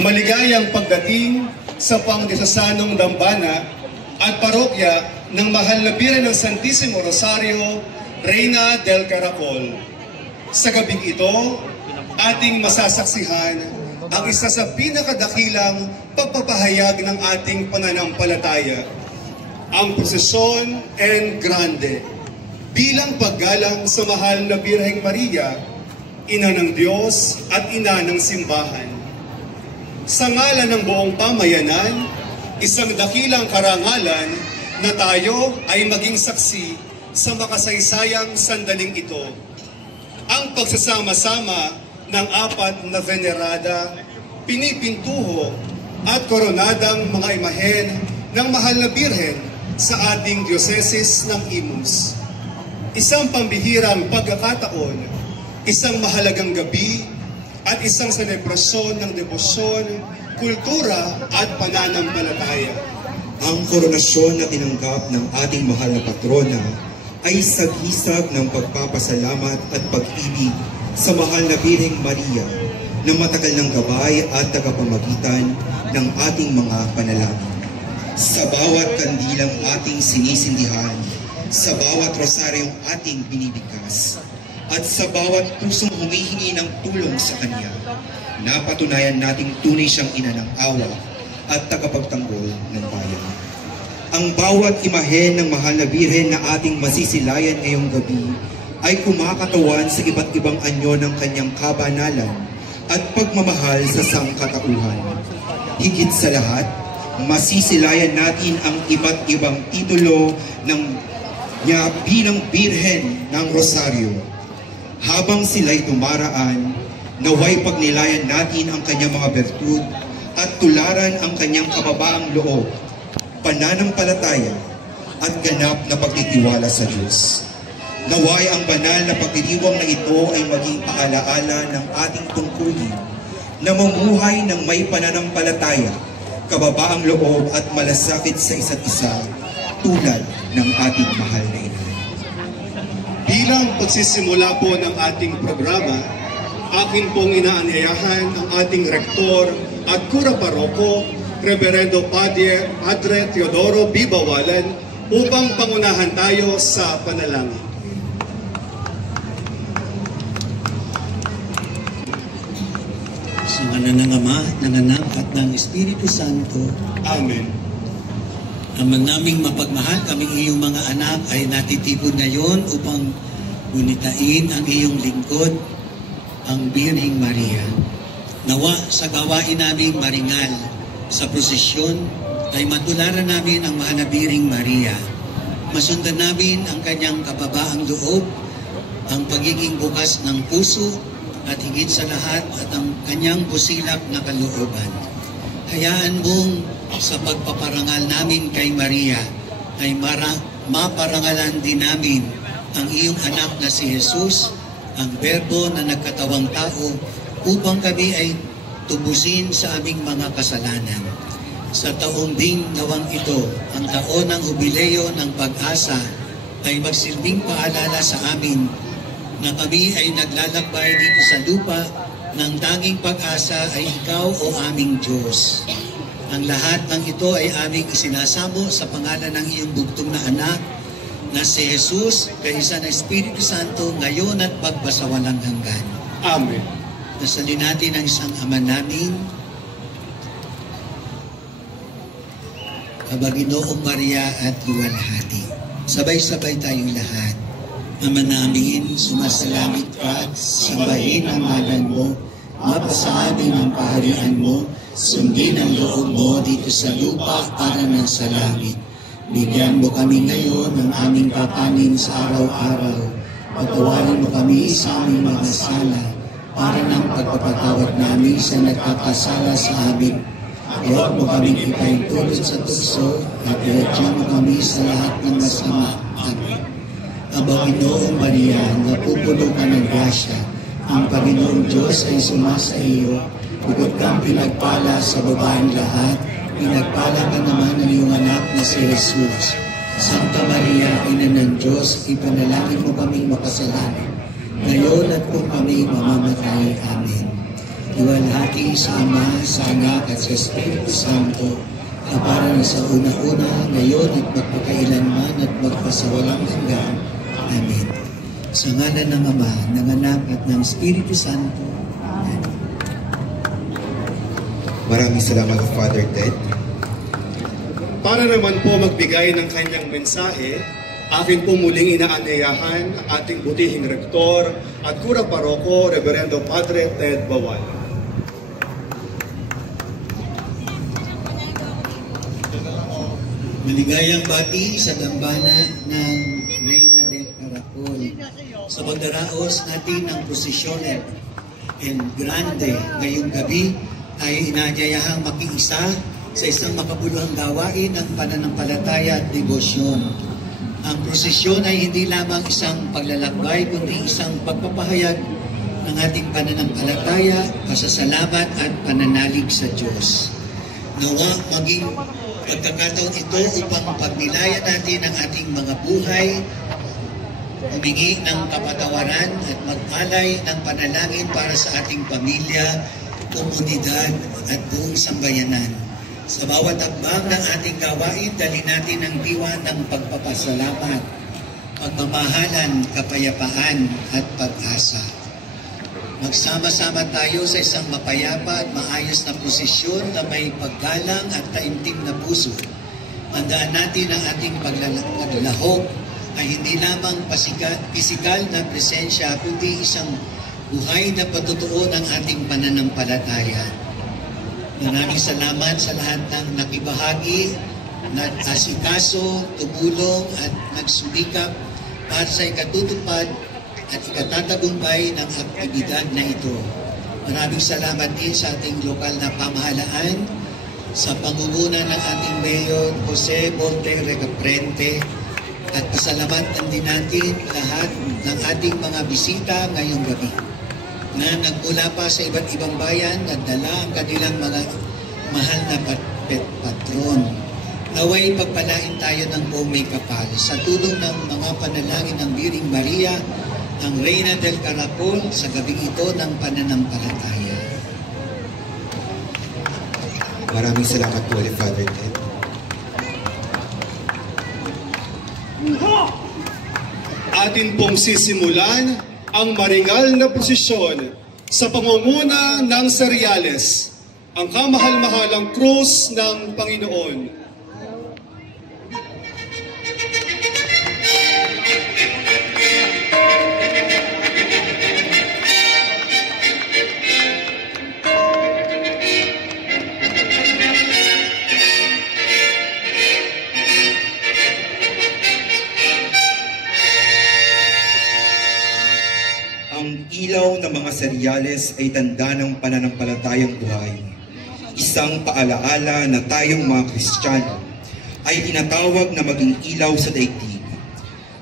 Maligayang pagdating sa pangdiosesanong dambana at parokya ng Mahal na Birhen ng Santissimo Rosario, Reina del Caracol. Sa gabing ito, ating masasaksihan ang isa sa pinakadakilang pagpapahayag ng ating pananampalataya, ang Prosesyon en Grande, bilang paggalang sa Mahal na Birheng Maria, Ina ng Diyos at Ina ng Simbahan. Sa ngalan ng buong pamayanan, isang dakilang karangalan na tayo ay maging saksi sa makasaysayang sandaling ito. Ang pagsasama-sama ng apat na venerada, pinipintuho at koronadang mga imahen ng Mahal na Birhen sa ating Dioceses ng Imus. Isang pambihirang pagkakataon, isang mahalagang gabi, at isang selebrasyon ng debosyon, kultura at pananampalataya. Ang koronasyon na tinanggap ng ating mahal na patrona ay sagisag ng pagpapasalamat at pag-ibig sa Mahal na Birheng Maria na matagal ng gabay at tagapamagitan ng ating mga panalangin. Sa bawat kandilang ating sinisindihan, sa bawat rosaryong ating binibigkas, at sa bawat pusong humihingi ng tulong sa Kanya, napatunayan nating tunay siyang ina ng awa at tagapagtanggol ng bayan. Ang bawat imahen ng Mahal na Birhen na ating masisilayan ngayong gabi ay kumakatawan sa iba't ibang anyo ng Kanyang kabanalan at pagmamahal sa sangkatauhan. Higit sa lahat, masisilayan natin ang iba't ibang titulo ng niya bilang Birhen ng Rosario. Habang sila'y dumaraan, naway pagnilayan natin ang kanyang mga bertud at tularan ang kanyang kababaang loob, pananampalataya at ganap na pagtitiwala sa Diyos. Naway ang banal na pagdiriwang na ito ay maging paalaala ng ating tungkulin na mamuhay ng may pananampalataya, kababaang loob at malasakit sa isa't isa tulad ng ating mahal na ina. Bilang pagsisimula po ng ating programa, akin pong inaanyayahan ang ating rektor at kura paroko, Reverendo Padre Teodoro B. Bawalan, upang pangunahan tayo sa panalangin. Sa ngalan ng Ama, ng Anak at ng Espiritu Santo. Amen. Ama naming mapagmahal, kaming iyong mga anak ay natitipon ngayon upang gunitain ang iyong lingkod, ang Birheng Maria. Nawa sa gawain naming maringal sa prosesyon ay matularan namin ang Mahal na Birheng Maria. Masundan namin ang kanyang kababaang loob, ang pagiging bukas ng puso at higit sa lahat at ang kanyang busilak na kalooban. Hayaan mong sa pagpaparangal namin kay Maria ay maparangalan din namin ang iyong anak na si Jesus, ang Berbo na nagkatawang tao, upang kami ay tubusin sa aming mga kasalanan. Sa taong ding nawang ito, ang taon ng jubileo ng pag-asa, ay magsilbing paalala sa amin na kami ay naglalakbay dito sa lupa ng tanging pag-asa ay ikaw o aming Diyos. Ang lahat ng ito ay aming isinasamo sa pangalan ng iyong bugtong na anak na si Jesus, kaisa ng Espiritu Santo, ngayon at pagpasawalang hanggan. Amen. Nasalin natin ang isang Ama namin, Kabaginoong Maria at Luwalhati. Sabay-sabay tayong lahat. Ama namin, sumasalamit ka, sambahin ang ngalan mo, mapasa amin ang kaharian mo, sundin ang loob mo dito sa lupa para ng sa langit. Bigyan mo kami ngayon ng aming kakanin sa araw-araw. Patawarin mo kami sa aming mga sala para ng pagpapatawad namin sa nagkakasala sa amin. Huwag mo kaming ipaintulot sa tukso at iradya mo kami sa lahat ng masama. Amen. Abanginoong Maria, napupuno ka ng grasya, ang Panginoong Diyos ay sumasa iyo. Bukod kang pinagpala sa babaeng lahat, pinagpala ka naman ng iyong anak na si Jesus. Santa Maria, Ina ng Diyos, ipanalangin mo kaming makasalanan, ngayon at kung kami mamamatay. Amen. Iwalhati sa Ama, sa Anak at sa Espiritu Santo, na para na sa una-una, ngayon at magpakailanman at magpasawalang hanggan. Amen. Sa ngalan ng Ama, ng Anak at ng Espiritu Santo. Amen. Maraming salamat, Father Ted. Para naman po magbigay ng kanyang mensahe, akin po muling inaanyayahan ang ating butihing rektor at kura paroko, Reverendo Padre Ted Bawal. Maligayang bati sa dambana ng Reina del Caracol sa pagdaraos natin ng prosesyon and grande ngayong gabi ay inaanyayahang makiisa sa isang makabuluhang gawain ng pananampalataya at debosyon. Ang prosesyon ay hindi lamang isang paglalakbay kundi isang pagpapahayag ng ating pananampalataya, pasasalamat at pananalig sa Diyos. Nawa maging pagkakataon ito upang pagnilayan natin ang ating mga buhay, humingi ng kapatawaran at mag-alay ng panalangin para sa ating pamilya, komunidad at buong sambayanan. Sa bawat hakbang ng ating gawain, dali natin ang diwa ng pagpapasalamat, pagmamahalan, kapayapaan at pag-asa. Magsama-sama tayo sa isang mapayapa at maayos na posisyon na may paggalang at taimtim na puso. Tandaan natin ang ating paglalahok ay hindi lamang pisikal na presensya, kundi isang buhay na patutuo ng ating pananampalataya. Maraming salamat sa lahat ng nakibahagi, nag-asikaso, tumulong at nagsumikap para sa ikatutupad at ikatatagumpay ng aktibidad na ito. Maraming salamat din sa ating lokal na pamahalaan, sa pangunguna ng ating Mayor Jose Bonte Recaprente, at pasalamatan din natin lahat ng ating mga bisita ngayong gabi na nagmula pa sa iba't ibang bayan na dala ang kanilang mga mahal na patron. Naway pagpalain tayo ng buong may kapal sa tulong ng mga panalangin ng Biring Maria, ang Reina del Caracol sa gabing ito ng pananampalataya. Maraming salamat po ulit, Father Ted. Atin pong sisimulan ang maringal na posisyon sa pangunguna ng seryales, ang kamahal-mahalang krus ng Panginoon. Ilaw ng mga seryales ay tanda ng pananampalatayang buhay. Isang paalaala na tayong mga Kristiyano ay tinatawag na maging ilaw sa daigdig.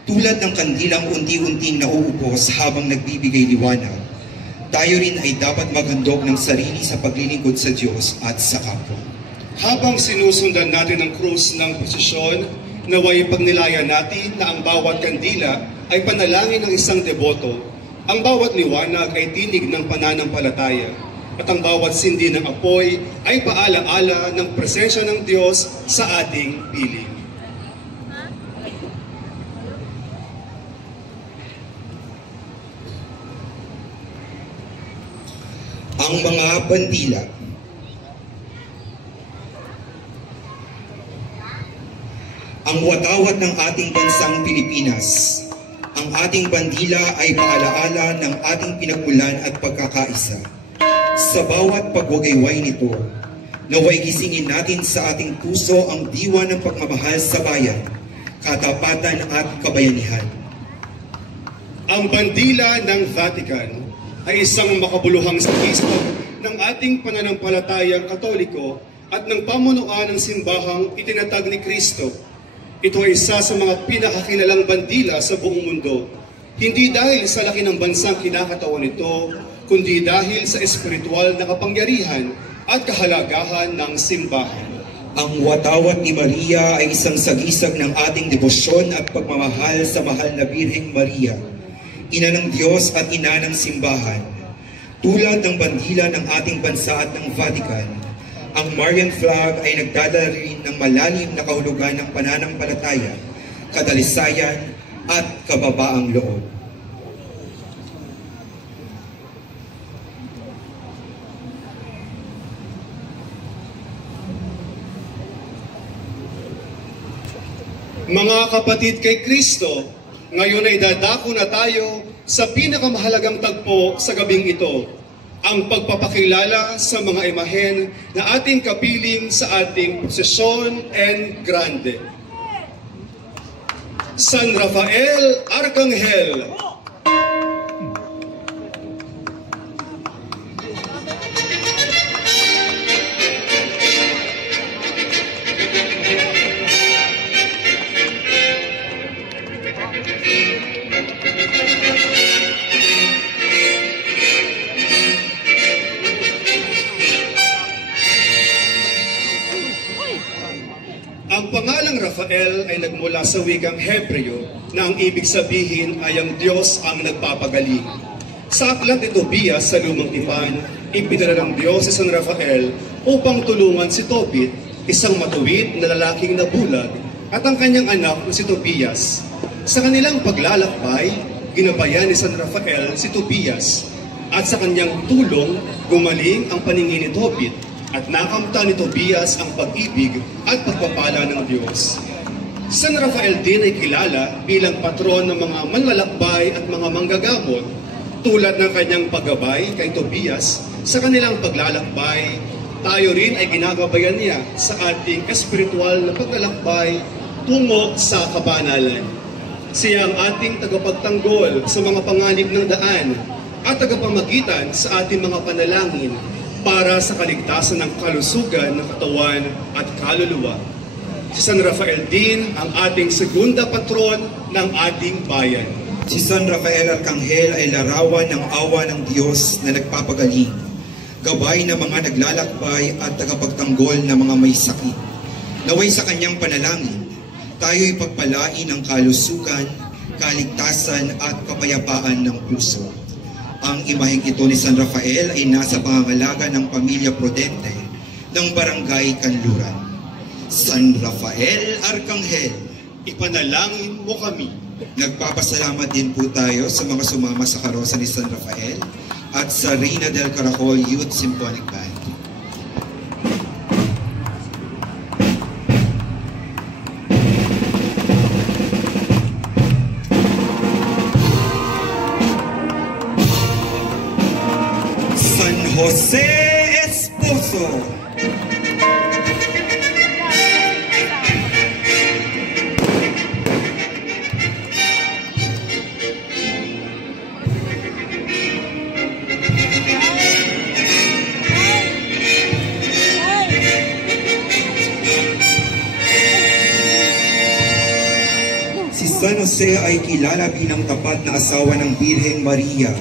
Tulad ng kandilang unti-unting nauubos habang nagbibigay liwanag, tayo rin ay dapat maghandog ng sarili sa paglilingkod sa Diyos at sa kapwa. Habang sinusundan natin ang krus ng posisyon, naway pagnilayan natin na ang bawat kandila ay panalangin ng isang deboto. Ang bawat liwanag ay tinig ng pananampalataya at ang bawat sindi ng apoy ay paalaala ng presensya ng Diyos sa ating piling. Ang mga bandila. Ang watawat ng ating bansang Pilipinas. Ang ating bandila ay paalaala ng ating pinagmulan at pagkakaisa. Sa bawat pagwagayway nito, naway gisingin natin sa ating puso ang diwa ng pagmamahal sa bayan, katapatan at kabayanihan. Ang bandila ng Vatican ay isang makabuluhang sagisag ng ating pananampalatayang Katoliko at ng pamunuan ng simbahang itinatag ni Kristo. Ito ay isa sa mga pinakakilalang bandila sa buong mundo. Hindi dahil sa laki ng bansang kinakatawan nito, kundi dahil sa espiritual na kapangyarihan at kahalagahan ng simbahan. Ang watawat ni Maria ay isang sagisag ng ating debosyon at pagmamahal sa mahal na Birheng Maria, Ina ng Diyos at Ina ng simbahan. Tulad ng bandila ng ating bansa at ng Vatican, ang Marian flag ay nagdadala rin ng malalim na kahulugan ng pananampalataya, kadalisayan at kababaang loob. Mga kapatid kay Kristo, ngayon ay dadako na tayo sa pinakamahalagang tagpo sa gabing ito, ang pagpapakilala sa mga imahen na ating kapiling sa ating prosesyon and grande. San Rafael Arcangel. Ang pangalang Rafael ay nagmula sa wikang Hebreo na ang ibig sabihin ay ang Diyos ang nagpapagaling. Sa aklat ni Tobias sa Lumang Tipan, ipinadala ng Diyos si San Rafael upang tulungan si Tobit, isang matuwid na lalaking nabulag, at ang kanyang anak na si Tobias. Sa kanilang paglalakbay, ginabayan ni San Rafael si Tobias, at sa kanyang tulong, gumaling ang paningin ni Tobit, at nakamta ni Tobias ang pag-ibig at pagpapala ng Diyos. San Rafael din ay kilala bilang patron ng mga manlalakbay at mga manggagamot, tulad ng kanyang paggabay kay Tobias sa kanilang paglalakbay. Tayo rin ay ginagabayan niya sa ating espiritual na paglalakbay tungo sa kabanalan. Siya ang ating tagapagtanggol sa mga panganib ng daan at tagapamagitan sa ating mga panalangin para sa kaligtasan ng kalusugan ng katawan at kaluluwa. Si San Rafael din ang ating segunda patron ng ating bayan. Si San Rafael Arcangel ay larawan ng awa ng Diyos na nagpapagaling, gabay ng mga naglalakbay at tagapagtanggol ng mga may sakit. Naway sa kanyang panalangin, tayo'y pagpalain ng kalusugan, kaligtasan at kapayapaan ng puso. Ang imaheng ito ni San Rafael ay nasa pangangalaga ng pamilya Prudente ng Barangay Kanluran. San Rafael Arcangel, ipanalangin mo kami. Nagpapasalamat din po tayo sa mga sumama sa karosa ni San Rafael at sa Reina del Caracol Youth Symphonic Band. Jose Esposo. Si San Jose ay kilala bilang tapat na asawa ng Birheng Maria.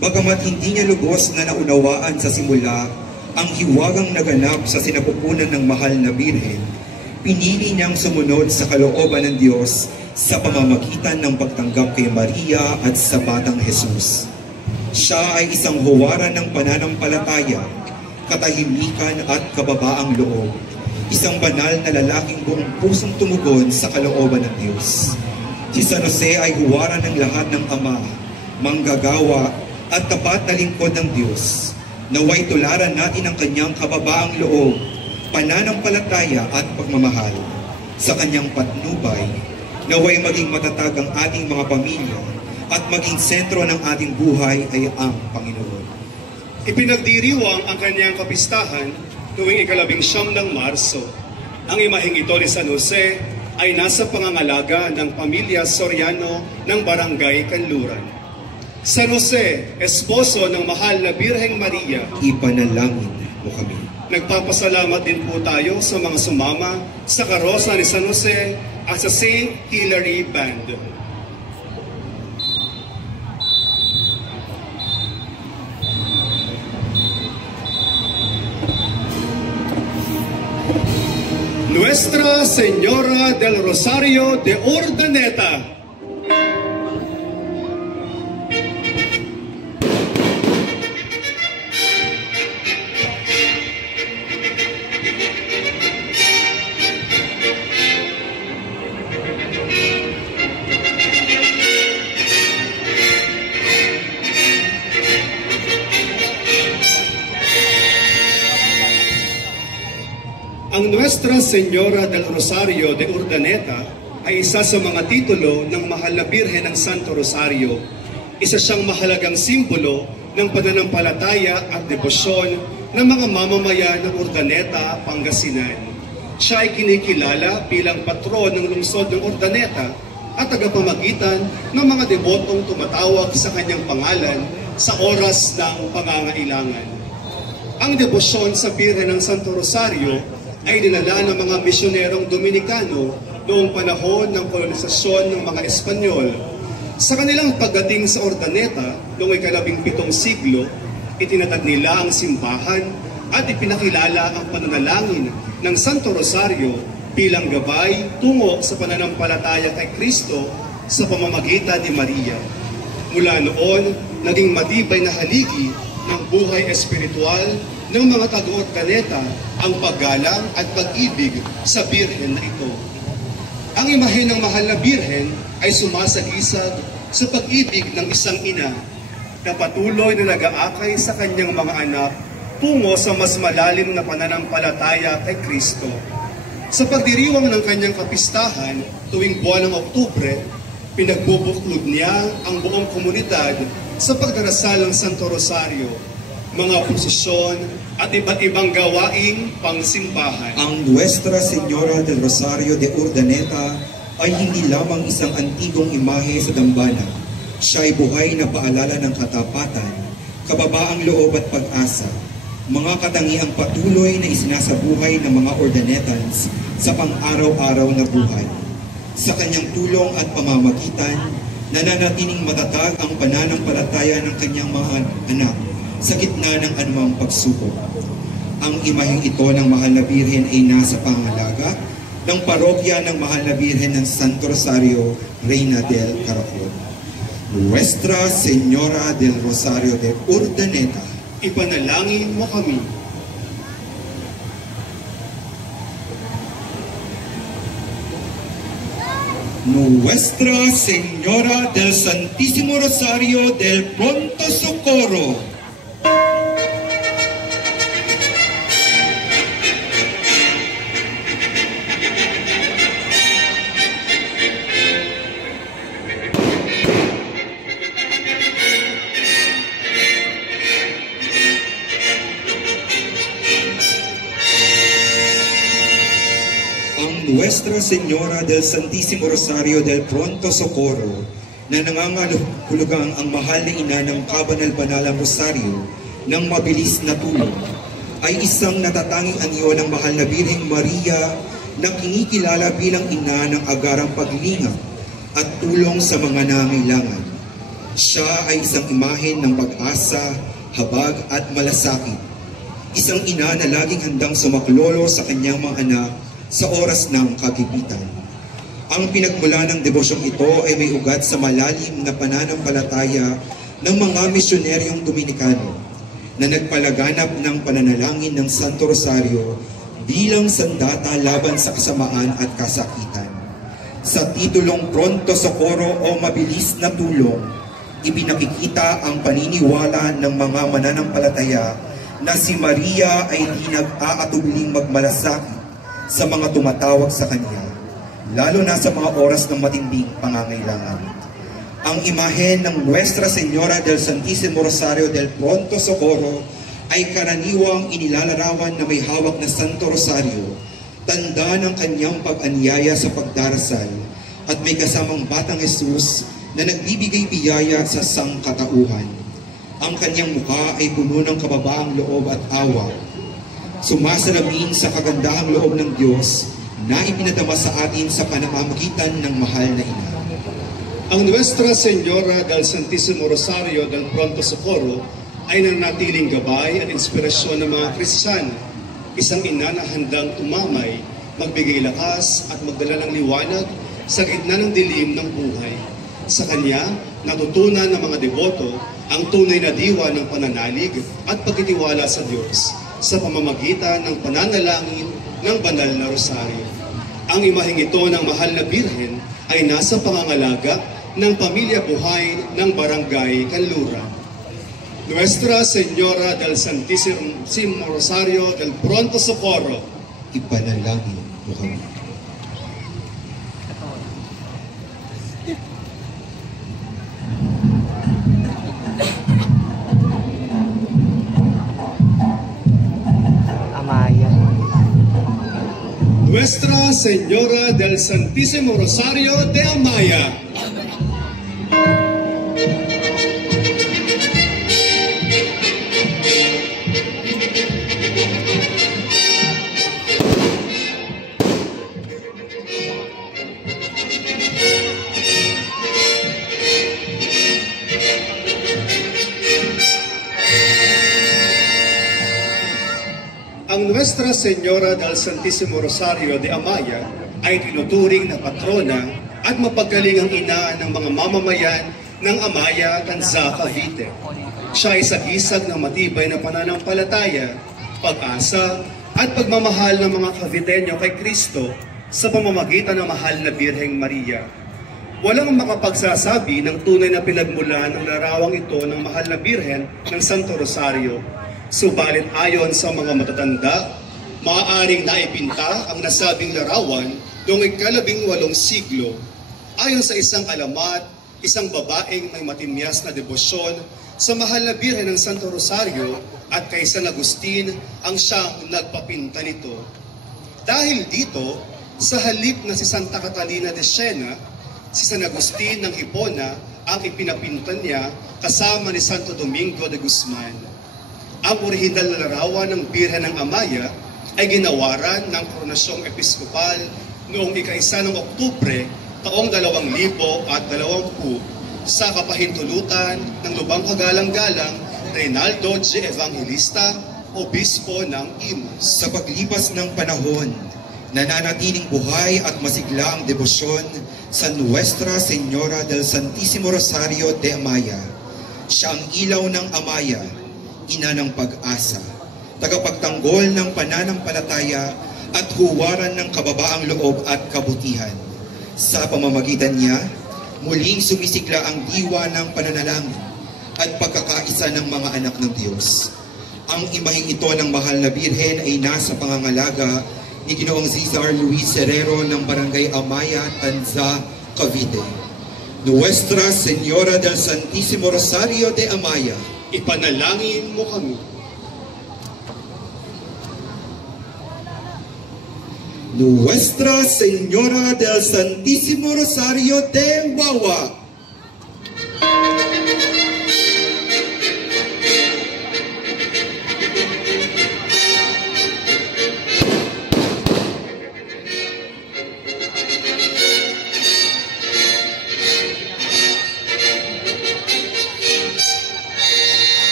Bagamat hindi niya lubos na naunawaan sa simula ang hiwagang naganap sa sinapupunan ng mahal na Birhen, pinili niyang sumunod sa kalooban ng Diyos sa pamamagitan ng pagtanggap kay Maria at sa Batang Jesus. Siya ay isang huwaran ng pananampalataya, katahimikan at kababaang loob, isang banal na lalaking buong pusong tumugon sa kalooban ng Diyos. Si San Jose ay huwaran ng lahat ng ama, manggagawa, at tapat na lingkod ng Diyos. Naway tularan natin ang kanyang kababaang loob, pananampalataya at pagmamahal. Sa kanyang patnubay, naway maging matatag ang ating mga pamilya at maging sentro ng ating buhay ay ang Panginoon. Ipinagdiriwang ang kanyang kapistahan tuwing 19 ng Marso. Ang imaheng ito ni San Jose ay nasa pangangalaga ng pamilya Soriano ng Barangay Kanluran. San Jose, esposo ng mahal na Birheng Maria, ipanalangin mo kami. Nagpapasalamat din po tayo sa mga sumama sa karosa ni San Jose at sa St. Hilary Band. Nuestra Señora del Rosario de Urdaneta. Ang Nuestra Señora del Rosario de Urdaneta ay isa sa mga titulo ng Mahal na Birhen ng Santo Rosario. Isa siyang mahalagang simbolo ng pananampalataya at debosyon ng mga mamamayan ng Urdaneta, Pangasinan. Siya ay kinikilala bilang patron ng lungsod ng Urdaneta at tagapamagitan ng mga debotong tumatawag sa kanyang pangalan sa oras ng pangangailangan. Ang debosyon sa Birhen ng Santo Rosario ay dinala ng mga misyonerong Dominikano noong panahon ng kolonisasyon ng mga Espanyol. Sa kanilang pagdating sa Urdaneta noong ika-17 siglo, itinatag nila ang simbahan at ipinakilala ang pananalangin ng Santo Rosario bilang gabay tungo sa pananampalataya kay Kristo sa pamamagitan ni Maria. Mula noon, naging matibay na haligi ng buhay espiritual ng mga taga-Urdaneta ang paggalang at pag-ibig sa Birhen na ito. Ang imahe ng Mahal na Birhen ay sumasagisag sa pag-ibig ng isang ina na patuloy na nag-aakay sa kanyang mga anak tungo sa mas malalim na pananampalataya kay Kristo. Sa pagdiriwang ng kanyang kapistahan tuwing buwan ng Oktubre, pinagbubuklod niya ang buong komunidad sa pagdarasal ng Santo Rosario, mga prosesyon at iba't ibang gawaing pangsimbahan. Ang Nuestra Señora del Rosario de Urdaneta ay hindi lamang isang antigong imahe sa dambana. Siya ay buhay na paalala ng katapatan, kababaang loob at pag-asa, mga katangiang patuloy na isinasabuhay ng mga Urdanetans sa pang-araw-araw na buhay. Sa kanyang tulong at pamamagitan, nananatiling matatag ang pananampalataya ng kanyang mga anak sa gitna ng anumang pagsubok. Ang imaheng ito ng Mahal na Birhen ay nasa pangalaga ng parokya ng Mahal na Birhen ng Santo Rosario, Reina del Caracol. Nuestra Señora del Rosario de Urdaneta, Ipanalangin mo kami. Nuestra Señora del Santísimo Rosario del Pronto Socorro, Nuestra Señora del Santísimo Rosario del Pronto Socorro, na nangangahulugang ang mahal na ina ng kabanal-banalang Rosario ng mabilis na tulong, ay isang natatanging anyo ng Mahal na Birheng Maria na kinikilala bilang ina ng agarang paglingap at tulong sa mga nangangailangan. Siya ay isang imahen ng pag-asa, habag at malasakit. Isang ina na laging handang sumaklolo sa kanyang mga anak sa oras ng kagipitan. Ang pinagmula ng debosyong ito ay may ugat sa malalim na pananampalataya ng mga misyoneryong Dominikano na nagpalaganap ng pananalangin ng Santo Rosario bilang sandata laban sa kasamaan at kasakitan. Sa titulong Pronto Socorro o Mabilis na Tulong, ipinakikita ang paniniwala ng mga mananampalataya na si Maria ay di nag-aatubling magmalasakit sa mga tumatawag sa kanya, lalo na sa mga oras ng matinding pangangailangan. Ang imahe ng Nuestra Señora del Santísimo Rosario del Pronto Socorro ay karaniwang inilalarawan na may hawak na Santo Rosario, tanda ng kanyang pag-anyaya sa pagdarasal, at may kasamang Batang Jesus na nagbibigay biyaya sa sangkatauhan. Ang kanyang mukha ay puno ng kababaang loob at awa, sumasalamin sa kagandahang loob ng Diyos na ipinadama sa atin sa panamamagitan ng mahal na ina. Ang Nuestra Señora del Santísimo Rosario del Pronto Socorro ay nanatiling gabay at inspirasyon ng mga Kristiyano. Isang ina na handang tumamay, magbigay lakas at magdala ng liwanag sa gitna ng dilim ng buhay. Sa kanya, natutunan ng mga deboto ang tunay na diwa ng pananalig at pagtitiwala sa Diyos sa pamamagitan ng pananalangin ng banal na rosaryo. Ang imaheng ito ng Mahal na Birhen ay nasa pangangalaga ng pamilya buhay ng Barangay Kanlura. Nuestra Señora del Santísimo Rosario del Pronto Socorro, Ipanalangin mo kami. Amaya. Nuestra Señora del Santísimo Rosario de Amaya. Ang Nuestra Señora del Santísimo Rosario de Amaya ay tinuturing na patrona at mapagkalingang ina ng mga mamamayan ng Amaya, Tanza, Cavite. Siya ay sagisag ng matibay na pananampalataya, pag-asa at pagmamahal ng mga Caviteño kay Kristo sa pamamagitan ng mahal na Birheng Maria. Walang makapagsasabi ng tunay na pinagmulan ng larawang ito ng mahal na Birhen ng Santo Rosario. Subalit ayon sa mga matatanda, maaaring naipinta ang nasabing larawan noong ika-18 siglo. Ayon sa isang alamat, isang babaeng may matimyas na debosyon sa mahal na Birhen ng Santo Rosario at kay San Agustin ang siyang nagpapinta nito. Dahil dito, sa halip na si Santa Catalina de Siena, si San Agustin ng Hipona ang ipinapinta niya kasama ni Santo Domingo de Guzman. Ang orihinal na larawan ng Birhen ng Amaya ay ginawaran ng Koronasyong Episkopal noong ika-1 ng Oktubre taong 2020 sa kapahintulutan ng Lubang Kagalang-galang Reynaldo G. Evangelista, Obispo ng Imus. Sa paglipas ng panahon, nananatiling buhay at masigla ang debosyon sa Nuestra Señora del Santísimo Rosario de Amaya. Siya ang ilaw ng Amaya, ina ng pag-asa, tagapagtanggol ng pananampalataya at huwaran ng kababaang loob at kabutihan. Sa pamamagitan niya, muling sumisigla ang diwa ng pananalangin at pagkakaisa ng mga anak ng Diyos. Ang imaheng ito ng mahal na Birhen ay nasa pangangalaga ni Ginoong Cesar Luis Serrero ng Barangay Amaya, Tanza, Cavite. Nuestra Señora del Santísimo Rosario de Amaya, Ipanalangin mo kami. Nuestra Señora del Santísimo Rosario de Wawa,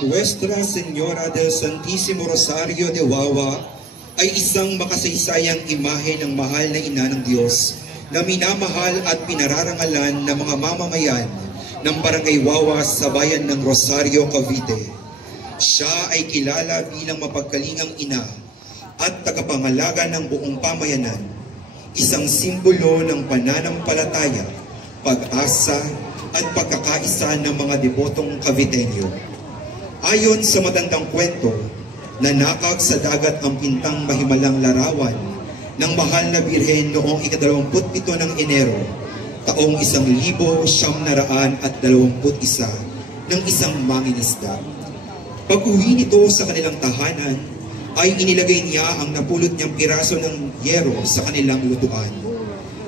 Nuestra Señora del Santísimo Rosario de Wawa ay isang makasaysayang imahe ng mahal na ina ng Diyos na minamahal at pinararangalan ng mga mamamayan ng Barangay Wawa sa bayan ng Rosario, Cavite. Siya ay kilala bilang mapagkalingang ina at tagapangalaga ng buong pamayanan, isang simbolo ng pananampalataya, pag-asa at pagkakaisa ng mga debotong Caviteño. Ayon sa matandang kwento, nanakag sa dagat ang pintang mahimalang larawan ng mahal na Birhen noong ika-27 ng Enero, taong 1921 ng isang mangingisda. Pag-uwi nito sa kanilang tahanan, ay inilagay niya ang napulot niyang piraso ng yero sa kanilang lutuan.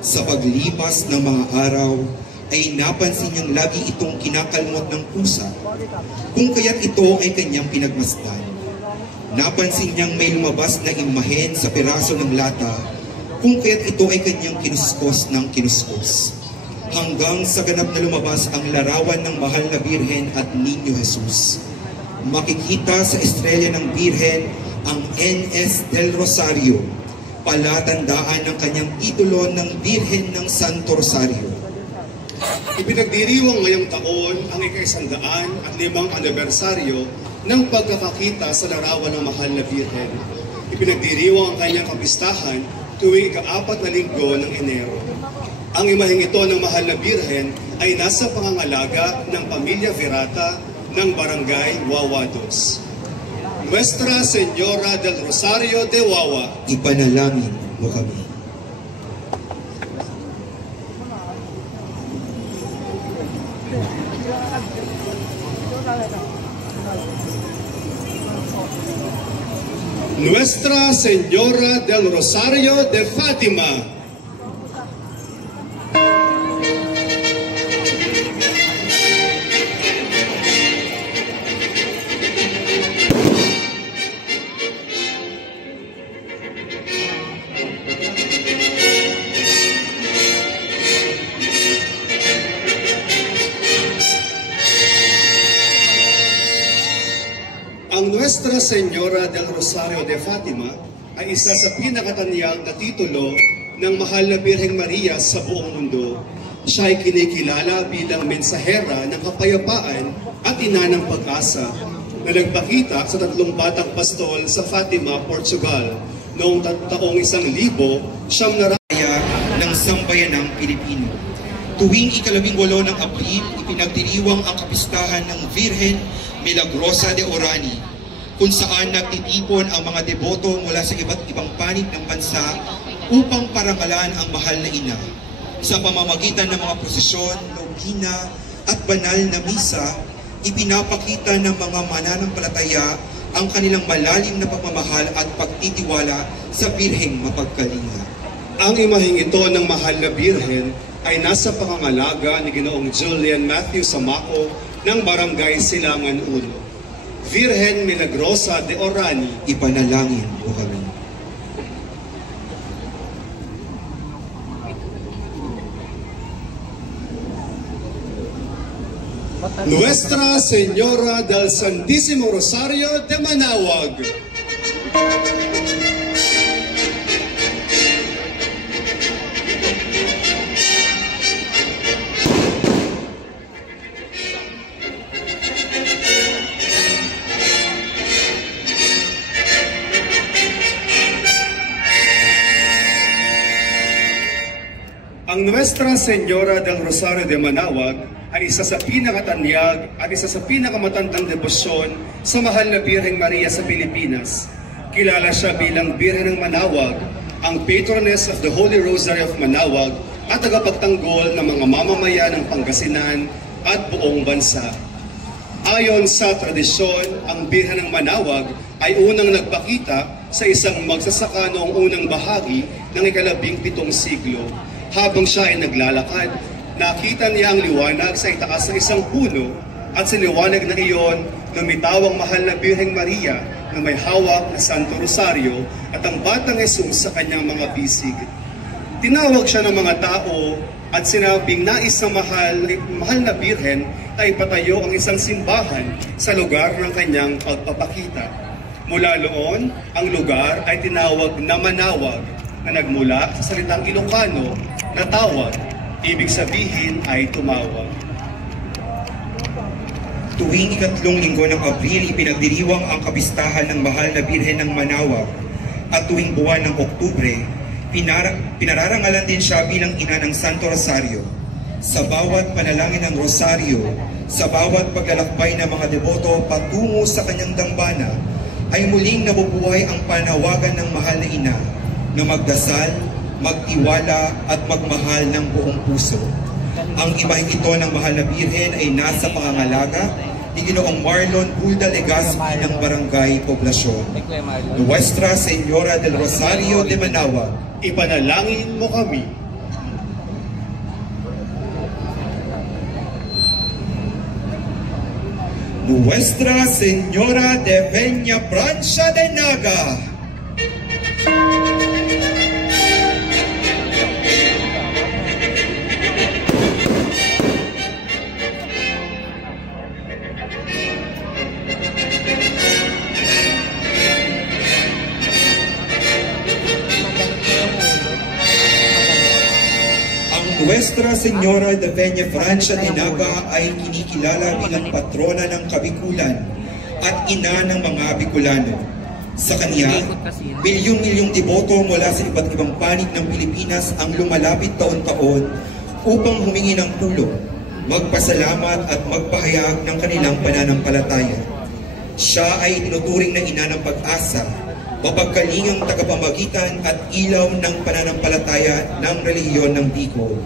Sa paglipas ng mga araw, ay napansin niyang lagi itong kinakalmot ng pusa, kung kaya't ito ay kanyang pinagmasdan. Napansin niyang may lumabas na imahen sa piraso ng lata, kung kaya't ito ay kanyang kinuskos ng kinuskos. Hanggang sa ganap na lumabas ang larawan ng mahal na Birhen at Niño Jesus. Makikita sa estrella ng Birhen ang NS del Rosario, palatandaan ng kanyang titulo ng Birhen ng Santo Rosario. Ipinagdiriwang ngayong taon ang ika-105 anibersaryo ng pagkakakita sa larawan ng mahal na Birhen. Ipinagdiriwang ang kanyang kapistahan tuwing ika-4 na linggo ng Enero. Ang imaheng ito ng mahal na Birhen ay nasa pangangalaga ng pamilya Verata ng Barangay Wawa 2. Nuestra Señora del Rosario de Wawa, Ipanalangin mo kami. Nuestra Señora del Rosario de Fátima, ang Nuestra Señora del Rosario de Fátima ay isa sa pinakatanyag na titulo ng Mahal na Birheng Maria sa buong mundo. Siya ay kinikilala bilang mensahera ng kapayapaan at ina ng pag-asa na nagpakita sa 3 batang pastol sa Fatima, Portugal noong taong 1900 ng sambayanang Pilipino. Tuwing ika-18 ng Abril, ipinagdiriwang ang kapistahan ng Virgen Milagrosa de Orani, kung saan nagtitipon ang mga deboto mula sa iba't ibang panig ng bansa upang parangalan ang mahal na ina. Sa pamamagitan ng mga prosesyon, nobina at banal na misa, ipinapakita ng mga mananampalataya ang kanilang malalim na pagmamahal at pagtitiwala sa Birheng Mapagkalinga. Ang imaheng ito ng Mahal na Birhen ay nasa pangangalaga ni Ginoong Julian Matthew Samaco ng Barangay Silangan 1. Virgen Milagrosa de Orani, Ipanalangin mo kami. Nuestra Señora del Santísimo Rosario de Manaoag, ang Nuestra Señora del Rosario de Manaoag ay isa sa pinakatanyag at isa sa pinakamatandang debosyon sa Mahal na Birheng Maria sa Pilipinas. Kilala siya bilang Birhen ng Manaoag, ang patroness of the Holy Rosary of Manaoag at tagapagtanggol ng mga mamamayan ng Pangasinan at buong bansa. Ayon sa tradisyon, ang Birhen ng Manaoag ay unang nagpakita sa isang magsasaka noong unang bahagi ng ika-17 siglo. Habang siya ay naglalakad, nakita niya ang liwanag sa itaas ng isang puno at sa liwanag na iyon, lumitaw ang Mahal na Birheng Maria na may hawak na Santo Rosario at ang Batang Jesus sa kanyang mga bisig. Tinawag siya ng mga tao at sinabing nais na mahal na Birhen ay ipatayo ang isang simbahan sa lugar ng kanyang pagpapakita. Mula noon, ang lugar ay tinawag na Manaoag, na nagmula sa salitang Ilocano na tawag, ibig sabihin ay tumawag. Tuwing ikatlong linggo ng Abril, ipinagdiriwang ang kapistahan ng Mahal na Birhen ng Manaoag at tuwing buwan ng Oktubre, pinararangalan din siya bilang ina ng Santo Rosario. Sa bawat panalangin ng Rosario, sa bawat paglalakbay ng mga deboto patungo sa kanyang dambana, ay muling nabubuhay ang panawagan ng mahal na ina na magdasal, magtiwala at magmahal ng buong puso. Ang imaheng ito ng Mahal na Birhen ay nasa pangangalaga ni Ginoong Marlon Pulda Legazpi ng Barangay Poblasyon. Nuestra Señora del Rosario de Manaoag, Ipanalangin mo kami. Nuestra Señora de Peña Francia de Naga, Nuestra Señora de Peña Francia de Naga ay kinikilala bilang patrona ng Kabikulan at ina ng mga Bicolano. Sa kanya, milyong-milyong deboto mula sa iba't ibang panig ng Pilipinas ang lumalapit taon-taon upang humingi ng tulong, magpasalamat at magpahayag ng kanilang pananampalataya. Siya ay tinuturing na ina ng pag-asa, mapagkalingang tagapamagitan at ilaw ng pananampalataya ng relihiyon ng Bicol.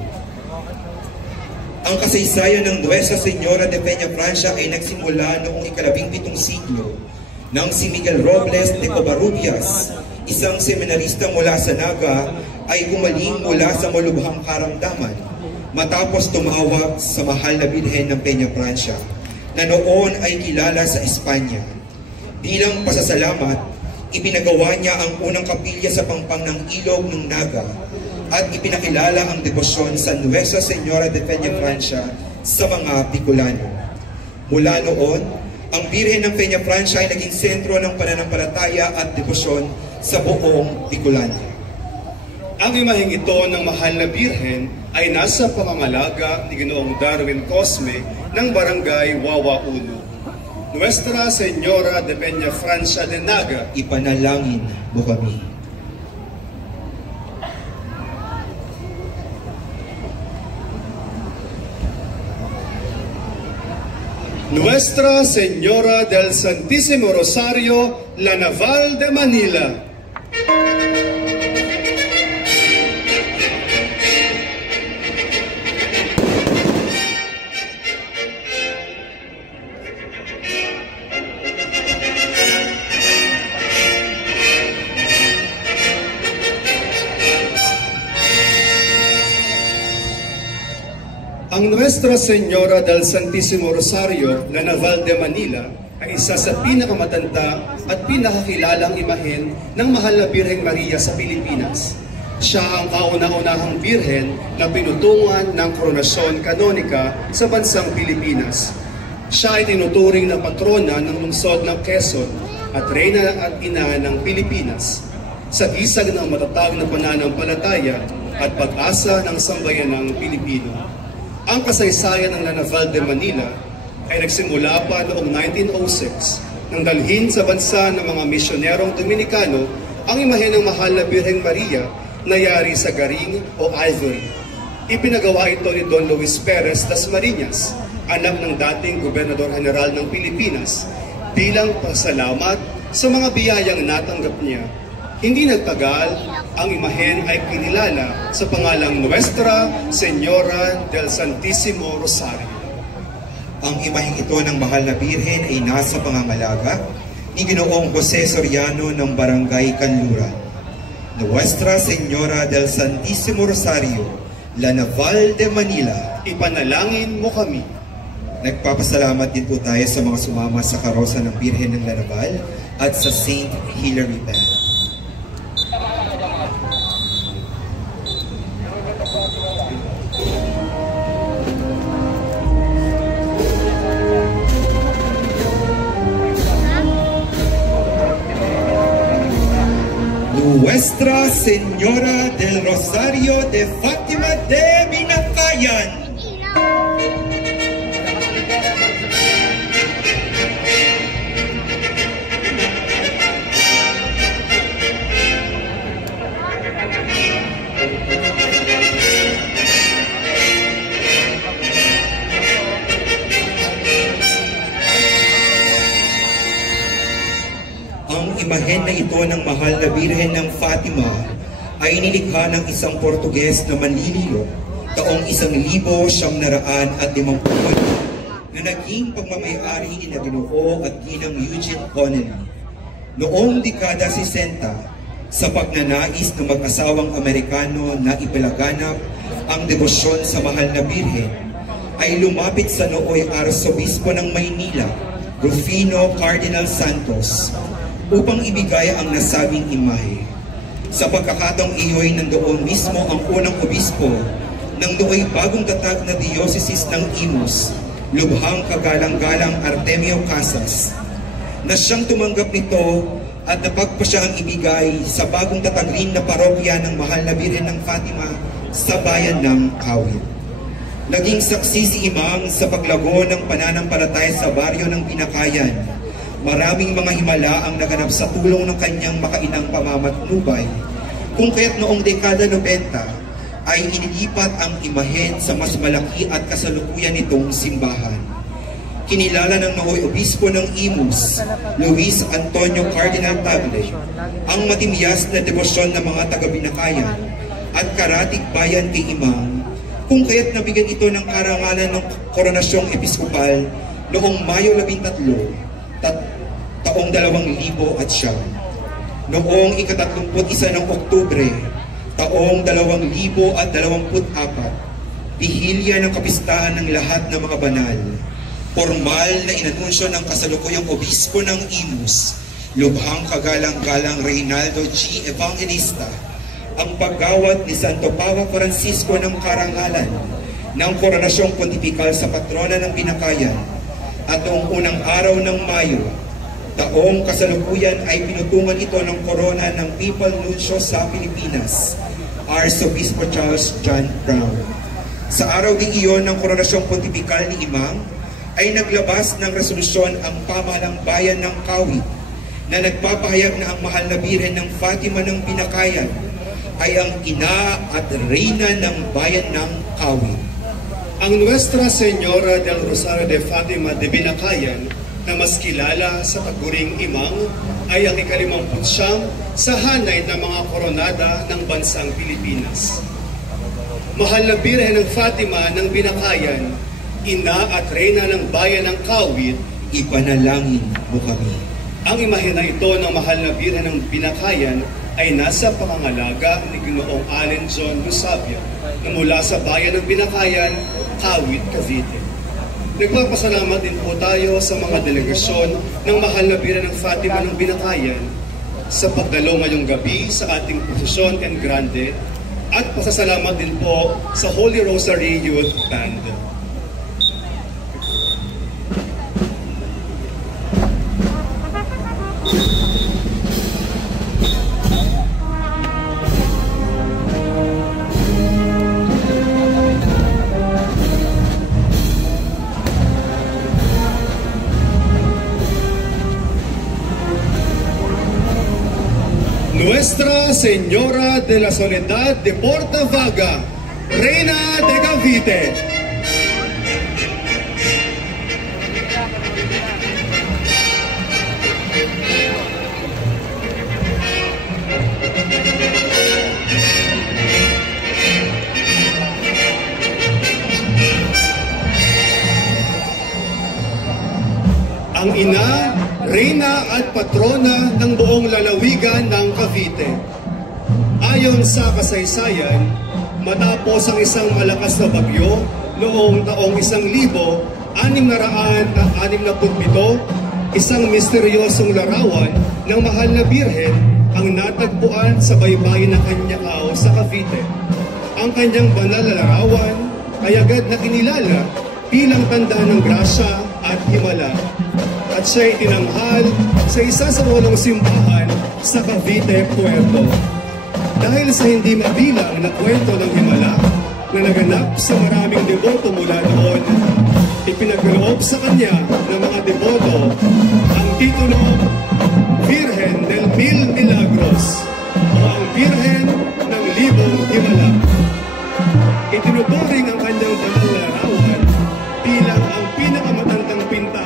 Ang kasaysayan ng Nuestra Señora de Peña Francia ay nagsimula noong ika-17 siglo nang si Miguel Robles de Covarrubias, isang seminarista mula sa Naga, ay gumaling mula sa malubhang karamdaman matapos tumawag sa mahal na Birhen ng Peña Francia na noon ay kilala sa Espanya. Bilang pasasalamat, ipinagawa niya ang unang kapilya sa pangpang ng ilog ng Naga at ipinakilala ang debosyon sa Nuestra Señora de Peña Francia sa mga Bicolano. Mula noon, ang Birhen ng Peña Francia ay naging sentro ng pananampalataya at debosyon sa buong Bicolania. Ang imaheng ito ng mahal na Birhen ay nasa pamamalaga ni Ginoong Darwin Cosme ng Barangay Wawa Uno. Nuestra Señora de Peña Francia de Naga, Ipanalangin mo kami. Nuestra Señora del Santísimo Rosario, La Naval de Manila. Ang Nuestra Señora del Santísimo Rosario, La Naval de Manila, ay isa sa pinakamatanda at pinakakilalang imahen ng mahal na Birheng Maria sa Pilipinas. Siya ang kauna-unahang birhen na pinutungan ng koronasyon kanonika sa bansang Pilipinas. Siya ay tinuturing na patrona ng lungsod ng Quezon at reyna at ina ng Pilipinas. Sa gisag ng matatag na pananampalataya at pag-asa ng sambayanang Pilipino. Ang kasaysayan ng La Naval de Manila ay nagsimula pa noong 1906 nang dalhin sa bansa ng mga misyonerong Dominikano ang imahen ng mahal na Birheng Maria na yari sa garing o ivory. Ipinagawa ito ni Don Luis Perez Dasmariñas, anak ng dating Gobernador General ng Pilipinas, bilang pasalamat sa mga biyayang natanggap niya. Hindi nagtagal, ang imahen ay kinilala sa pangalang Nuestra Señora del Santísimo Rosario. Ang imaheng ito ng mahal na Birhen ay nasa pangangalaga ni Ginoong Jose Soriano ng Barangay Canluran. Nuestra Señora del Santísimo Rosario, La Naval de Manila, Ipanalangin mo kami. Nagpapasalamat din po tayo sa mga sumama sa karosa ng Birhen ng La Naval at sa St. Hilary Band. Nuestra Señora del Rosario de Fátima de Binakayan. Imahen na ito ng mahal na Birhen ng Fatima ay nilikha ng isang Portuges na manliliyo taong 1950 na naging pagmamayari ni Ginoo at Ginang Eugene Connelly. Noong dekada 60, sa pagnanais ng mag-asawang Amerikano na ipalaganap ang debosyon sa mahal na Birhen, ay lumapit sa nooy Arsobispo ng Maynila, Rufino Cardinal Santos, upang ibigay ang nasabing imahe. Sa pagkakataong iyo'y nandoon mismo ang unang obispo ng nooy bagong tatag na diocesis ng Imus, lubhang kagalang-galang Artemio Casas, na siyang tumanggap nito at napagpasyahang ibigay sa bagong tatag rin na parokya ng mahal na Birhen ng Fatima sa bayan ng Kawit. Naging saksi si Imam sa paglago ng pananampalataya sa baryo ng Binakayan. Maraming mga himala ang naganap sa tulong ng kanyang makainang pamamatnubay, kung kaya't noong dekada 90 ay inilipat ang imahen sa mas malaki at kasalukuyan nitong simbahan. kinilala ng nooy obispo ng Imus, Luis Antonio Cardinal Tagle, ang matimyas na debosyon ng mga taga-Binakayan at karatig bayan kay Imang, kung kaya't nabigyan ito ng karangalan ng koronasyong episkopal noong Mayo 13, taong 2009. Noong ika-31 ng Oktubre, taong 2024, bihilya ng kapistahan ng lahat ng mga banal, formal na inanunsyo ng kasalukuyang obispo ng Imus, Lubhang Kagalang-galang Reynaldo G. Evangelista, ang paggawat ni Santo Papa Francisco ng karangalan ng koronasyong pontifikal sa patrona ng Binakayan at noong unang araw ng Mayo, taong kasalukuyan ay pinutungan ito ng korona ng Papal Nuncio sa Pilipinas, Arsobispo Charles John Brown. Sa araw din iyon ng koronasyong pontifikal ni Imang, ay naglabas ng resolusyon ang pamahalang bayan ng Kawit na nagpapahayag na ang mahal na Birhen ng Fatima ng Binakayan ay ang ina at reyna ng bayan ng Kawit. Ang Nuestra Señora del Rosario de Fatima de Binakayan, na mas kilala sa pagguring Imang, ay ang ika-59 sa hanay ng mga koronada ng bansang Pilipinas. Mahal na Birhen ng Fatima ng Binakayan, ina at reyna ng bayan ng Kawit, ipanalangin mo kami. Ang imahe na ito ng mahal na Birhen ng Binakayan ay nasa pangangalaga ni Ginoong Allen John Lusabia na mula sa bayan ng Binakayan, Kawit, Cavite. Nagpapasalamat din po tayo sa mga delegasyon ng mahal na Birhen ng Fatima ng Binakayan sa pagdalo ngayong gabi sa ating posisyon and grande, at pasasalamat din po sa Holy Rosary Youth Band. Nuestra Señora de la Soledad de Portavaga, Reina de Cavite. Ang ina, reyna at patrona ng buong lalawigan ng Cavite. Ayon sa kasaysayan, matapos ang isang malakas na bagyo noong taong 1667, isang misteryosong larawan ng mahal na Birhen ang natagpuan sa baybayin ng Kanyakaw sa Cavite. Ang kanyang banal na larawan ay agad na kinilala bilang tanda ng grasya at himala, at siya ay tinanghal sa isa sa walong simbahan sa Cavite, Puerto. Dahil sa hindi mabilang na kwento ng himala na naganap sa maraming deboto mula noon, ipinagkaloob sa kanya ng mga deboto ang titulo Virgen del Mil Milagros o ang Birhen ng Libong Himala. Itinuturing ang kanyang banal na larawan bilang ang pinakamatandang pinta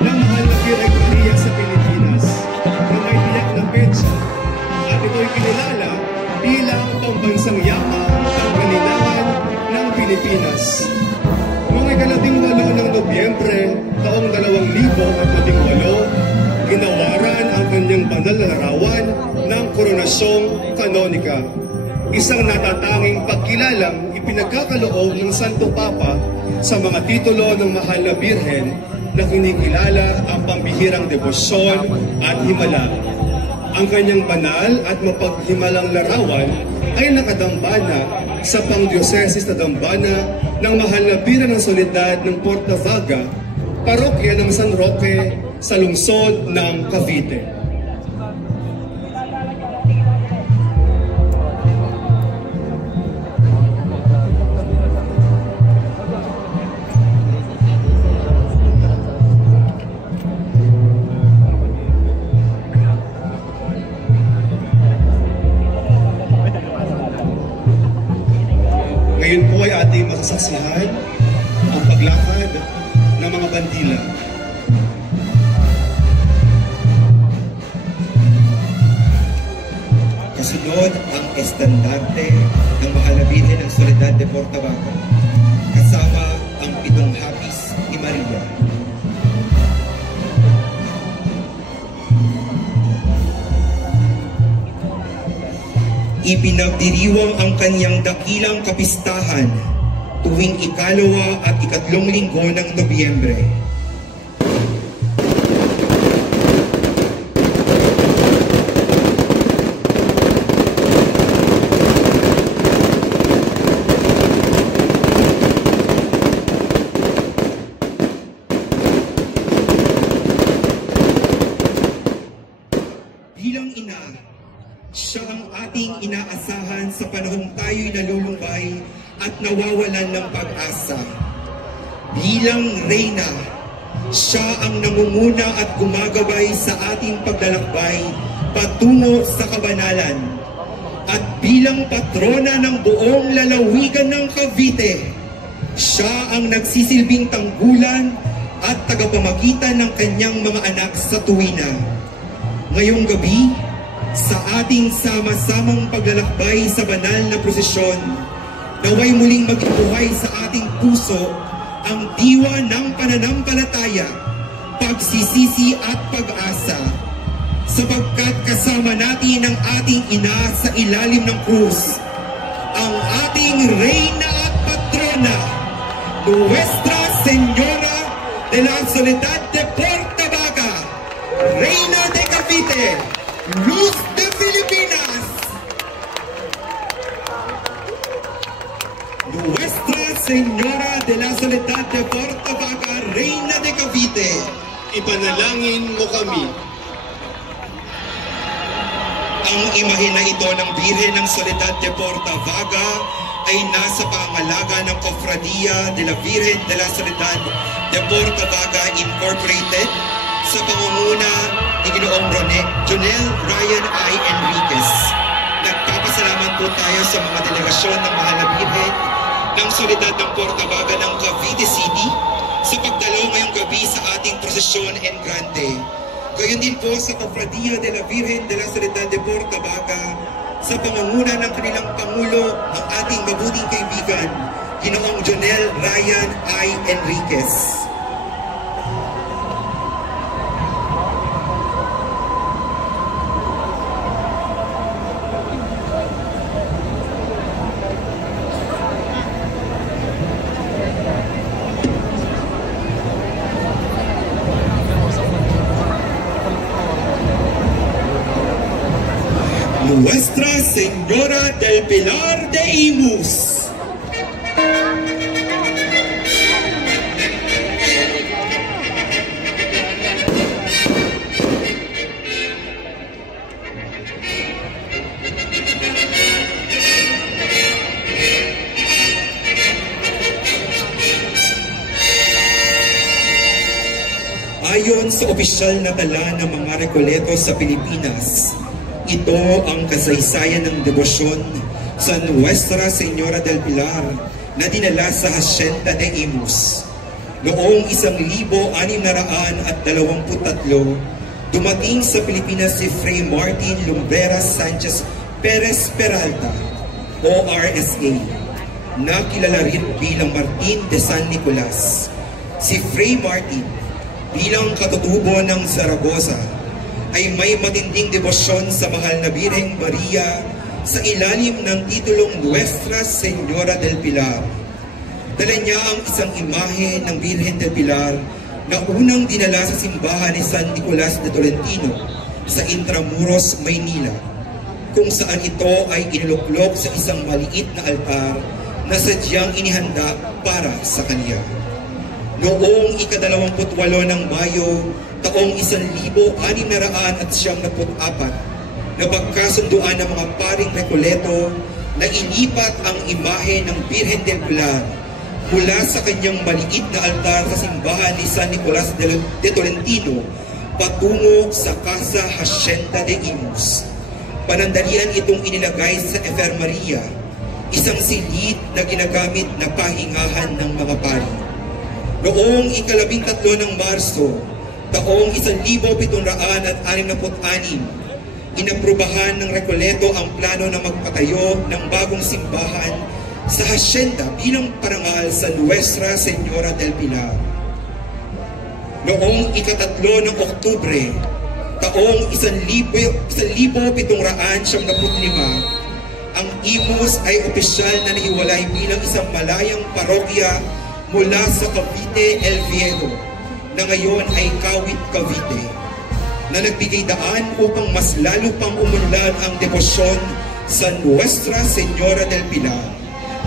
ng mahal na Birhen Maria sa Pilipinas na may tiyak na petsa, at ito'y kinilala bilang pambansang yamang panggalingan ng Pilipinas. Noong ika-18 ng Nobyembre taong 2018, ginawaran ang kanyang banal na larawan ng koronasyong kanonika, isang natatanging pagkilalang ipinagkakaloob ng Santo Papa sa mga titulo ng mahal na Birhen na kinikilala ang pambihirang debosyon at himala. Ang kanyang banal at mapaghimalang larawan ay nakadambana sa pangdiosesis na dambana ng mahal na Birhen ng Soledad ng Portavaga, parokya ng San Roque sa lungsod ng Cavite. Ngayon po ay ating masasaksihan ang paglakad ng mga bandila Susunod ang estandarte ng Mahal na Birhen ng Soledad de Portabaga, kasama ang 7 hapis ni Maria. Ipinagdiriwang ang kanyang dakilang kapistahan tuwing 2 at 3 linggo ng Nobyembre. Bilang ina, siya ang ating inaasahan sa panahong tayo'y nalulumbay at nawawalan ng pag-asa. Bilang reyna, siya ang namumuna at gumagabay sa ating paglalakbay patungo sa kabanalan. At bilang patrona ng buong lalawigan ng Cavite, siya ang nagsisilbing tanggulan at tagapamagitan ng kanyang mga anak sa tuwina. Ngayong gabi, sa ating sama-samang paglalakbay sa banal na prosesyon, naway muling magbuhay sa ating puso ang diwa ng pananampalataya, pagsisisi at pag-asa, sapagkat kasama natin ang ating ina sa ilalim ng krus, ang ating reyna at patrona, Nuestra Señora de la Soledad de Portabaga, Reina de Cavite, Luz de Filipinas. Nuestra Señora de la Soledad de Portabaga, Reina de Cavite, Ipanalangin mo kami. ang imahe na ito ng Birhen ng Soledad de Portabaga ay nasa pangalaga ng Cofradia de la Virgen de la Soledad de Portabaga Incorporated sa pangunguna ni Ginoong Jonel Ryan I. Enriquez. Nagpapasalamat po tayo sa mga delegasyon ng Mahal na Birhen ng Soledad ng Portabaga ng Cavite City sa pagdalo ngayong gabi sa ating prosesyon en grande. Gayon din po sa Cofradia de la Virgen de la Soledad de Portabaga sa pangunguna ng kanilang Pangulo, ang ating mabuting kaibigan, Ginoong Jonel Ryan I. Enriquez. Nuestra Señora del Pilar de Imus. Ayon sa opisyal na tala ng mga Recoleto sa Pilipinas, ito ang kasaysayan ng debosyon sa Nuestra Señora del Pilar na dinala sa Hacienda de Imus. Noong 1623, dumating sa Pilipinas si Fray Martin Lumbreras Sanchez Perez Peralta, ORSA, na kilala rin bilang Martin de San Nicolas. Si Fray Martin, bilang katutubo ng Zaragoza, ay may matinding debosyon sa Mahal na Birheng Maria sa ilalim ng titulong Nuestra Señora del Pilar. Dala niya ang isang imahe ng Birhen del Pilar na unang dinala sa simbahan ni San Nicolas de Tolentino sa Intramuros, Maynila, kung saan ito ay iniluklok sa isang maliit na altar na sadyang inihanda para sa kanya. Noong ika-28 ng Mayo, taong 1694, na pagkasunduan ng mga paring Recoleto na ilipat ang imahe ng Birhen del Pilar mula sa kanyang maliit na altar sa simbahan ni San Nicolas de Tolentino patungo sa Casa Hacienda de Imus. Panandalian itong inilagay sa Efermaria, isang silid na ginagamit na pahingahan ng mga pari. Noong ika-13 ng Marso, taong 1766, inaprubahan ng Recoleto ang plano na magpatayo ng bagong simbahan sa hacienda bilang parangal sa Nuestra Señora del Pilar. Noong ika-3 ng Oktubre, taong 1775, ang Imus ay opisyal na nahiwalay bilang isang malayang parokya mula sa Cavite El Viejo, na ngayon ay Kawit, Cavite, na nagbigay daan upang mas lalo pang umunlad ang debosyon sa Nuestra Señora del Pilar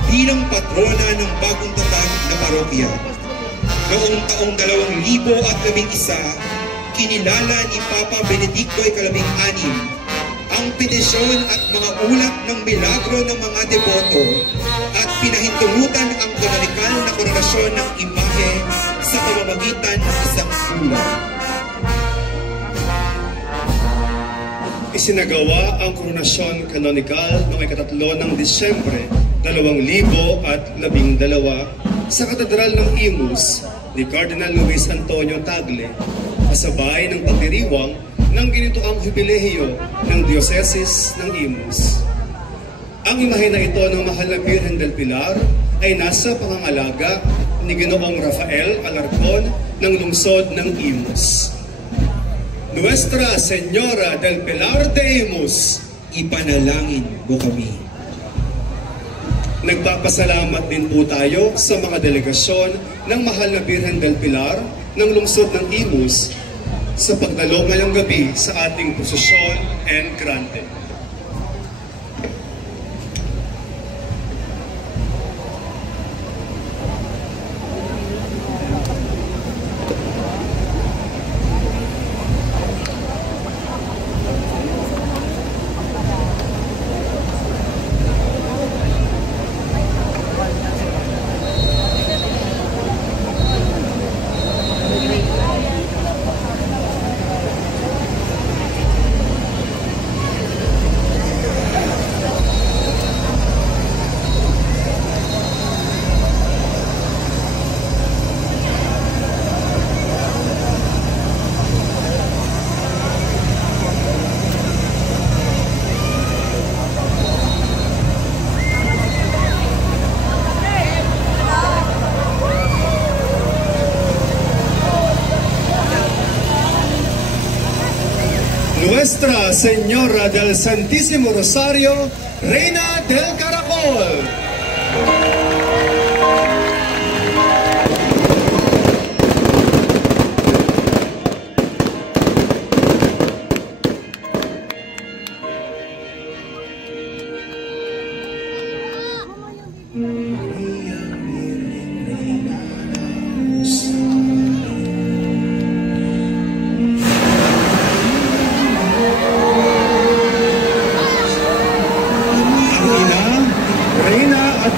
bilang patrona ng bagong tatag na parokya. Noong taong 2011, kinilala ni Papa Benedicto XVI ang petisyon at mga ulat ng milagro ng mga deboto at pinahintulutan ang kanolikal na koronasyon ng imahe sa pamamagitan ng isang bulan. Isinagawa ang koronasyon kanonikal noong ika-3 ng Disyembre 2012 sa Katedral ng Imus ni Cardinal Luis Antonio Tagle, kasabay ng pagdiriwang ng ginitoang jubileyo ng Dioceses ng Imus. Ang imahe na ito ng Mahal na Birhen del Pilar ay nasa pangangalaga ni Ginoong Rafael Alarcon ng lungsod ng Imus. Nuestra Señora del Pilar de Imus, Ipanalangin mo kami. Nagpapasalamat din po tayo sa mga delegasyon ng Mahal na Birhen del Pilar ng lungsod ng Imus sa pagdalo ngayong gabi sa ating prosesyon and grante. Nuestra Señora del Santísimo Rosario, Reina del Caracol.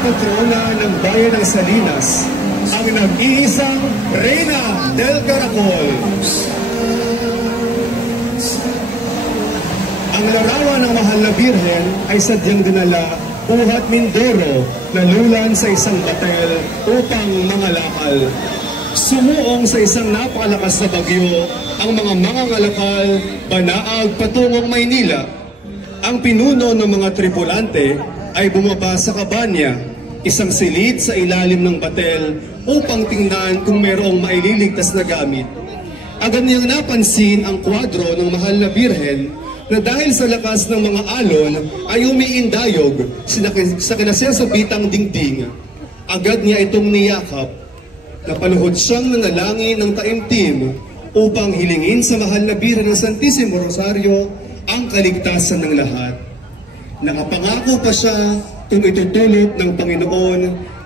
Patrona ng bayan ng Salinas, ang nag-iisang Reina del Caracol. Ang larawan ng Mahal na Birhen ay sadyang dinala buhat Mindoro na lulan sa isang batel upang mangalakal. Sumuong sa isang napakalakas na bagyo ang mga mangangalakal banaag patungong Maynila. Ang pinuno ng mga tripulante ay bumaba sa kabanya, isang silid sa ilalim ng batel upang tingnan kung mayroong maililigtas na gamit. Agad niyang napansin ang kwadro ng Mahal na Birhen na dahil sa lakas ng mga alon ay umiindayog sa kinasasabitang dingding. Agad niya itong niyakap. Napaluhod siyang nanalangin ng taimtim upang hilingin sa Mahal na Birhen ng Santísimo Rosario ang kaligtasan ng lahat. Nakapangako pa siya kung itutulot ng Panginoon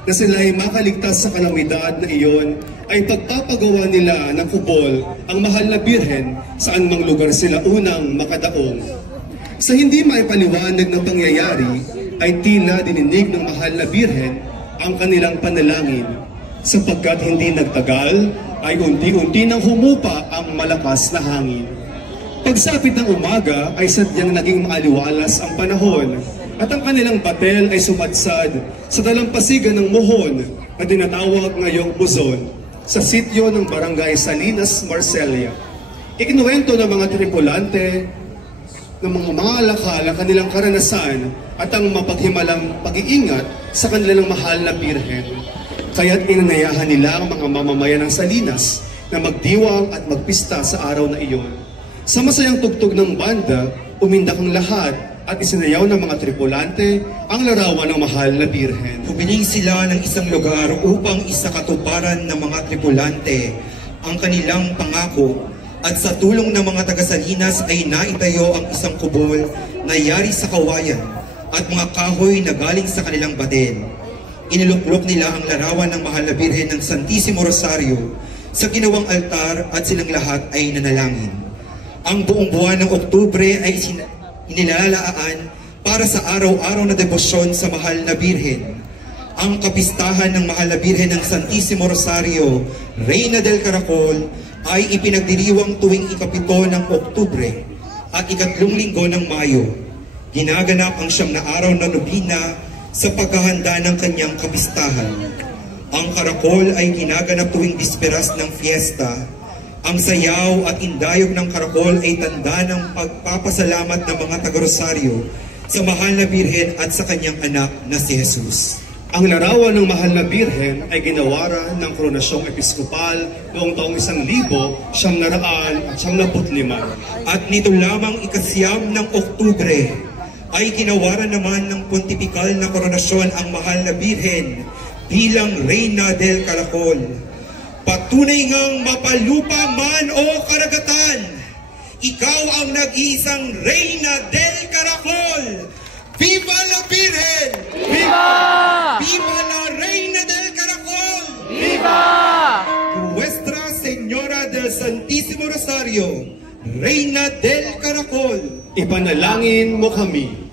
na sila ay makaligtas sa kalamidad na iyon, ay pagpapagawa nila ng kubol ang Mahal na Birhen saan mang lugar sila unang makadaong. Sa hindi maipaliwanag ng pangyayari, ay tila dininig ng Mahal na Birhen ang kanilang panalangin, sapagkat hindi nagtagal ay unti-unti nang humupa ang malakas na hangin. Pagsapit ng umaga ay sadyang naging maaliwalas ang panahon, at ang kanilang batel ay sumadsad sa dalampasigan ng Mohon na tinatawag ngayong Buzon sa sityo ng Barangay Salinas, Marcelia. Ikinuwento ng mga tripulante ng mga maalakal ang kanilang karanasan at ang mapaghimalang pag-iingat sa kanilang mahal na birhen. Kaya't inanayahan nila ang mga mamamayan ng Salinas na magdiwang at magpista sa araw na iyon. Sa masayang tugtog ng banda, umindak ang lahat at isinayaw ng mga tripulante ang larawan ng mahal na birhen. Humiling sila ng isang lugar upang isakatuparan ng mga tripulante ang kanilang pangako, at sa tulong ng mga taga-Salinas ay naitayo ang isang kubol na yari sa kawayan at mga kahoy na galing sa kanilang batin. Iniluklok nila ang larawan ng mahal na birhen ng Santissimo Rosario sa ginawang altar at silang lahat ay nanalangin. Ang buong buwan ng Oktubre ay inilalaan para sa araw-araw na debosyon sa mahal na birhen. Ang kapistahan ng mahal na birhen ng Santissimo Rosario, Reina del Caracol, ay ipinagdiriwang tuwing ika-7 ng Oktubre at ika-3 linggo ng Mayo. Ginaganap ang 9 na araw na nobina sa paghahanda ng kanyang kapistahan. Ang karakol ay ginaganap tuwing bisperas ng fiesta. Ang sayaw at indayog ng karakol ay tanda ng pagpapasalamat ng mga taga-Rosario sa mahal na birhen at sa kanyang anak na si Jesus. Ang larawan ng mahal na birhen ay ginawaran ng Koronasyong Episkopal noong taong 1995 at nito lamang ika-9 ng Oktubre ay ginawaran naman ng pontifikal na koronasyon ang mahal na birhen bilang Reina del Caracol. Patunay ngang mapalupa man o karagatan, ikaw ang nag-iisang Reina del Caracol! Viva la Virgen! Viva! Viva la Reina del Caracol! Viva! Nuestra Señora del Santissimo Rosario, Reina del Caracol! Ipanalangin mo kami.